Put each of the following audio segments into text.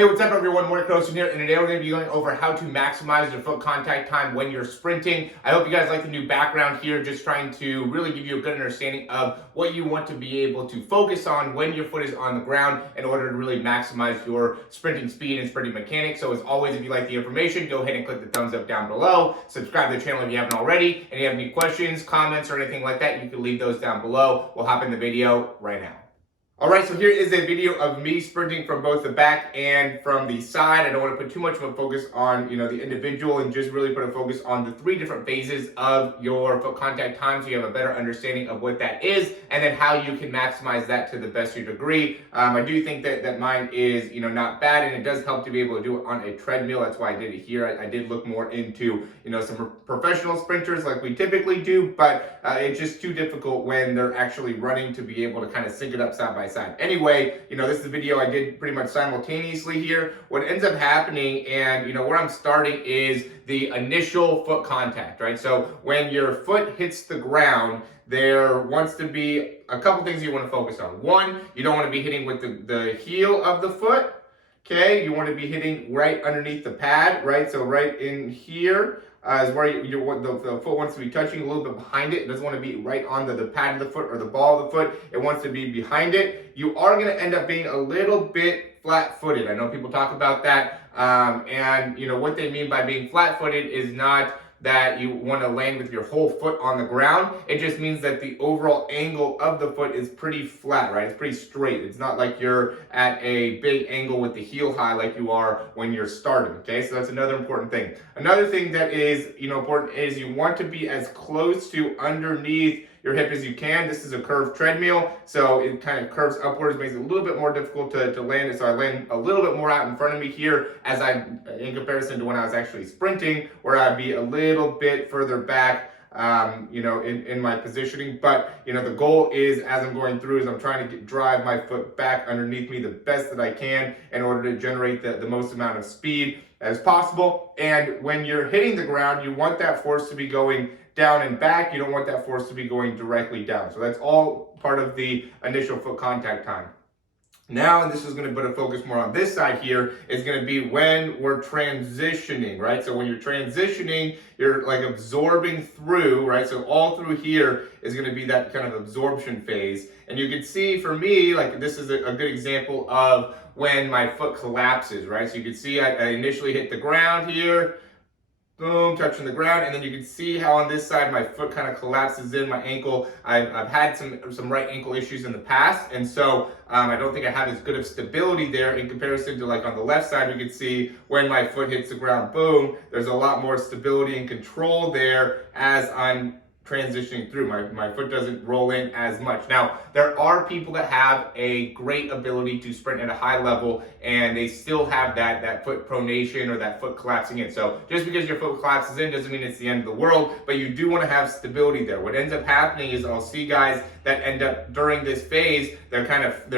Hey, what's up everyone? Morey Croson here, and today we're going to be going over how to maximize your foot contact time when you're sprinting. I hope you guys like the new background here, just trying to really give you a good understanding of what you want to be able to focus on when your foot is on the ground in order to really maximize your sprinting speed and sprinting mechanics. So as always, if you like the information, go ahead and click the thumbs up down below. Subscribe to the channel if you haven't already. And if you have any questions, comments, or anything like that, you can leave those down below. We'll hop in the video right now. Alright, so here is a video of me sprinting from both the back and from the side. I don't want to put too much of a focus on, the individual, and just really put a focus on the three different phases of your foot contact time so you have a better understanding of what that is and then how you can maximize that to the best of your degree. I do think that mine is, not bad, and it does help to be able to do it on a treadmill. That's why I did it here. I did look more into, some professional sprinters like we typically do, but it's just too difficult when they're actually running to be able to kind of sync it up side by side. Anyway, this is a video I did pretty much simultaneously here. What ends up happening, and where I'm starting, is the initial foot contact, right? So when your foot hits the ground, there wants to be a couple things you want to focus on. One, you don't want to be hitting with the heel of the foot. Okay, you want to be hitting right underneath the pad, right? So right in here is where the foot wants to be touching, a little bit behind it. It doesn't want to be right on the pad of the foot or the ball of the foot. It wants to be behind it. You are going to end up being a little bit flat-footed. I know people talk about that, and what they mean by being flat-footed is not that you want to land with your whole foot on the ground. It just means that the overall angle of the foot is pretty flat, right? It's pretty straight. It's not like you're at a big angle with the heel high like you are when you're starting, okay? So that's another important thing. Another thing that is, important is you want to be as close to underneath your hip as you can. This is a curved treadmill, so it kind of curves upwards, makes it a little bit more difficult to land it. So I land a little bit more out in front of me here in comparison to when I was actually sprinting, where I'd be a little bit further back, in my positioning. But, the goal is, as I'm going through, is I'm trying to drive my foot back underneath me the best that I can in order to generate the most amount of speed as possible. And when you're hitting the ground, you want that force to be going down and back. You don't want that force to be going directly down. So that's all part of the initial foot contact time. Now, and this is going to put a focus more on this side here, is going to be when we're transitioning, right? So when you're transitioning, you're like absorbing through, right? So all through here is going to be that kind of absorption phase. And you can see for me, like this is a good example of when my foot collapses, right? So you can see I initially hit the ground here, boom, touching the ground, and then you can see how on this side my foot kind of collapses in, my ankle. I've had some right ankle issues in the past, and so I don't think I have as good of stability there in comparison to, like, on the left side. We can see when my foot hits the ground, boom, there's a lot more stability and control there as I'm transitioning through. My foot doesn't roll in as much. Now, there are people that have a great ability to sprint at a high level and they still have that foot pronation or that foot collapsing in. So just because your foot collapses in doesn't mean it's the end of the world, but you do want to have stability there. What ends up happening is I'll see guys that end up during this phase, their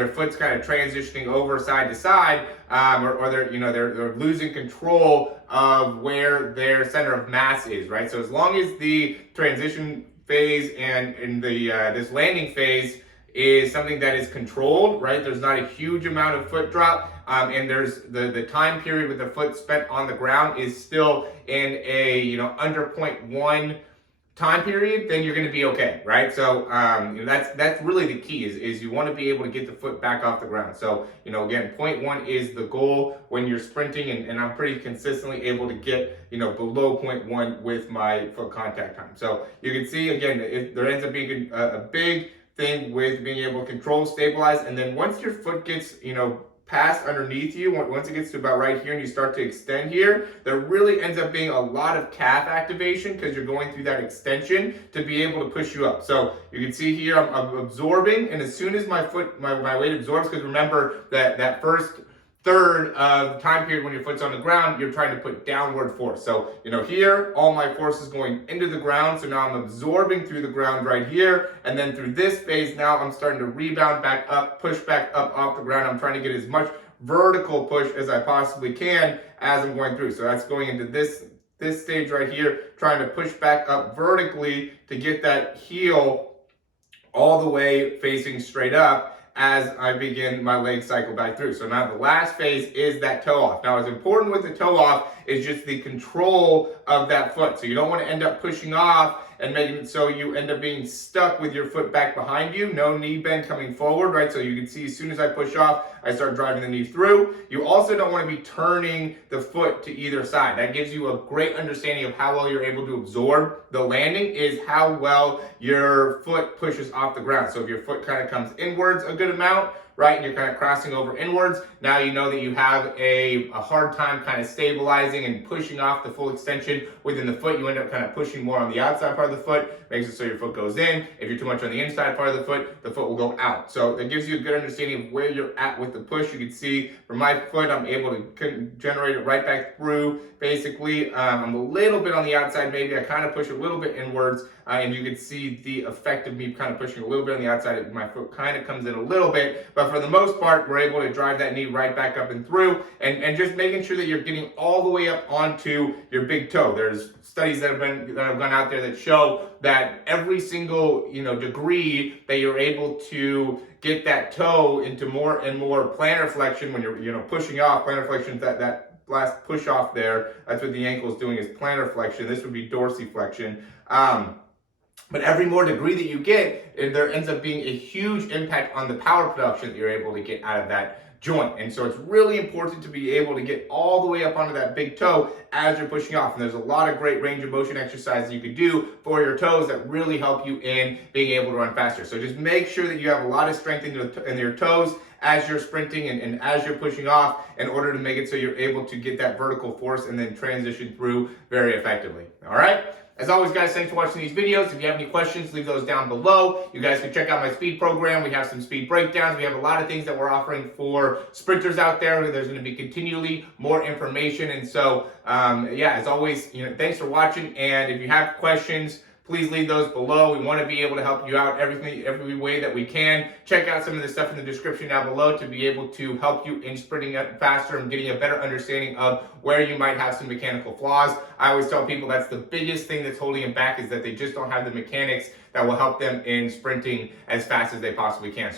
foot's kind of transitioning over side to side, or they're losing control of where their center of mass is, right? So as long as the transition phase and in the this landing phase is something that is controlled, right? There's not a huge amount of foot drop, and there's the time period with the foot spent on the ground is still in a under 0.1 time period, then you're going to be okay, right? So that's really the key is you want to be able to get the foot back off the ground. So again, 0.1 is the goal when you're sprinting, and I'm pretty consistently able to get below 0.1 with my foot contact time. So you can see again, there ends up being a big thing with being able to control, stabilize, and then once your foot gets past underneath you, once it gets to about right here and you start to extend here, there really ends up being a lot of calf activation because you're going through that extension to be able to push you up. So you can see here I'm absorbing, and as soon as my weight absorbs, because remember that first third of time period when your foot's on the ground, you're trying to put downward force. So, here, all my force is going into the ground. So now I'm absorbing through the ground right here. And then through this phase, now I'm starting to rebound back up, push back up off the ground. I'm trying to get as much vertical push as I possibly can as I'm going through. So that's going into this stage right here, trying to push back up vertically to get that heel all the way facing straight up. as I begin my leg cycle back through. So now the last phase is that toe off. Now, what's important with the toe off is just the control of that foot. So you don't want to end up pushing off and making it so you end up being stuck with your foot back behind you. No knee bend coming forward, right? So you can see as soon as I push off, I start driving the knee through. You also don't want to be turning the foot to either side. That gives you a great understanding of how well you're able to absorb the landing, is how well your foot pushes off the ground. So if your foot kind of comes inwards a good amount, right, and you're kind of crossing over inwards, now you know that you have a hard time kind of stabilizing and pushing off the full extension within the foot. You end up kind of pushing more on the outside part of the foot, makes it so your foot goes in. If you're too much on the inside part of the foot will go out. So that gives you a good understanding of where you're at with the push. You can see from my foot, I'm able to generate it right back through. Basically, I'm a little bit on the outside, maybe I kind of push a little bit inwards, and you can see the effect of me kind of pushing a little bit on the outside. My foot kind of comes in a little bit, but for the most part, we're able to drive that knee right back up and through, and just making sure that you're getting all the way up onto your big toe. There's studies that have gone out there that show that every single degree that you're able to get that toe into more and more plantar flexion when you're pushing off. Plantar flexion, that last push off there, that's what the ankle is doing, is plantar flexion. This would be dorsiflexion. But every more degree that you get, there ends up being a huge impact on the power production that you're able to get out of that joint. And so it's really important to be able to get all the way up onto that big toe as you're pushing off. And there's a lot of great range of motion exercises you could do for your toes that really help you in being able to run faster. So just make sure that you have a lot of strength in your toes as you're sprinting and as you're pushing off, in order to make it so you're able to get that vertical force and then transition through very effectively. All right? As always, guys, thanks for watching these videos. If you have any questions, leave those down below. You guys can check out my speed program. We have some speed breakdowns. We have a lot of things that we're offering for sprinters out there. There's going to be continually more information. And so, yeah, as always, thanks for watching. And if you have questions, please leave those below. We want to be able to help you out every way that we can. Check out some of the stuff in the description down below to be able to help you in sprinting up faster and getting a better understanding of where you might have some mechanical flaws. I always tell people that's the biggest thing that's holding them back, is that they just don't have the mechanics that will help them in sprinting as fast as they possibly can.